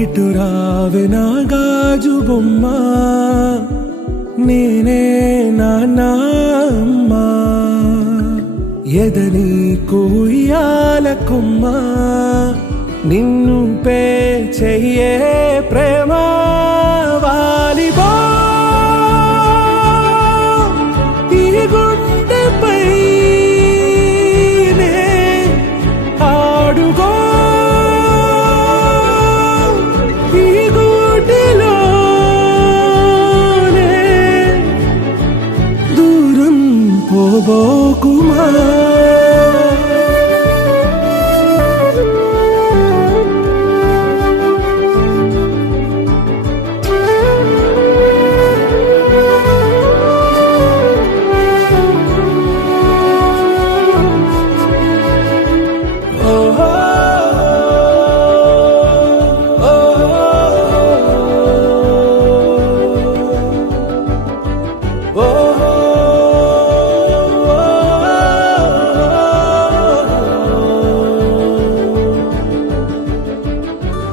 ఇటు రావే నా గాజు బొమ్మ, నేనే నాన్న అమ్మ. ఎదని కుయ్యాల కొమ్మ, నిన్ను పే చెయ్యే ప్రేమ వాలిబా. ఈ గుండెపై నే ఆడుగో, ఈ గుడిలోనే దూరం పోబోకుమా.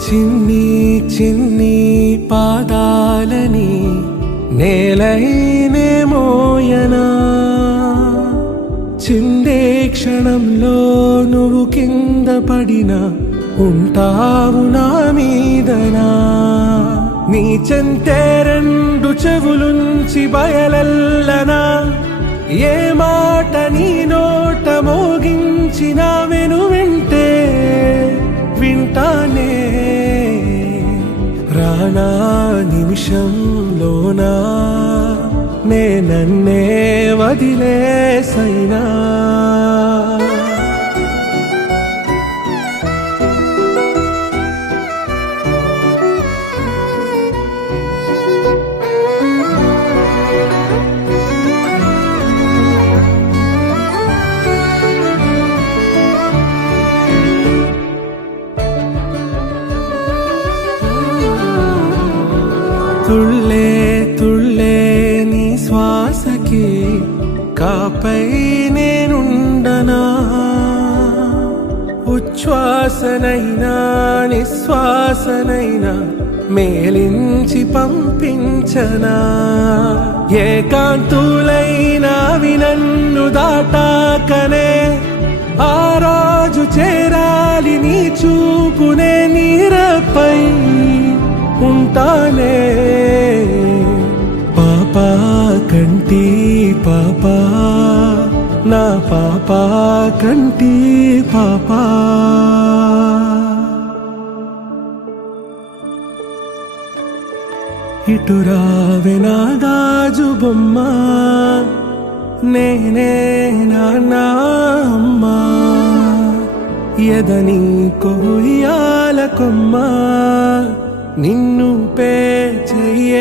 చిన్ని చిన్ని పాదాలని నేలైనే మోయనా, చిందే క్షణంలో నువ్వు కింద పడినా ఉంటావు నా మీదనా. నీ చెంతే రెండు చెవులుంచి బయలల్లనా, ఏ మాట నీ నోట మోగించిన వెను వింటే వింటానే. రానా నిమిషంలోనా నే నన్నే వదిలేసైనా. తుళ్ళే తుళ్ళే నీ శ్వాసకి కాపై నేనుండనా, ఉచ్ఛ్వాసనైనా నిశ్వాసనైనా మేలించి పంపించనా. ఏకాంతులైనా నన్ను దాటాకనే ఆ రోజు చేరాలి నీ చూపునే నీరపై ఉంటానే. పాపా కంటి పాపా, నా పాపా కంటి పాపా. ఇటు రావే నా గాజు బొమ్మ, నేనే నాన్న అమ్మ. ఎదని కొయ్యాల కొమ్మ, నిన్ను పే చెయ్యే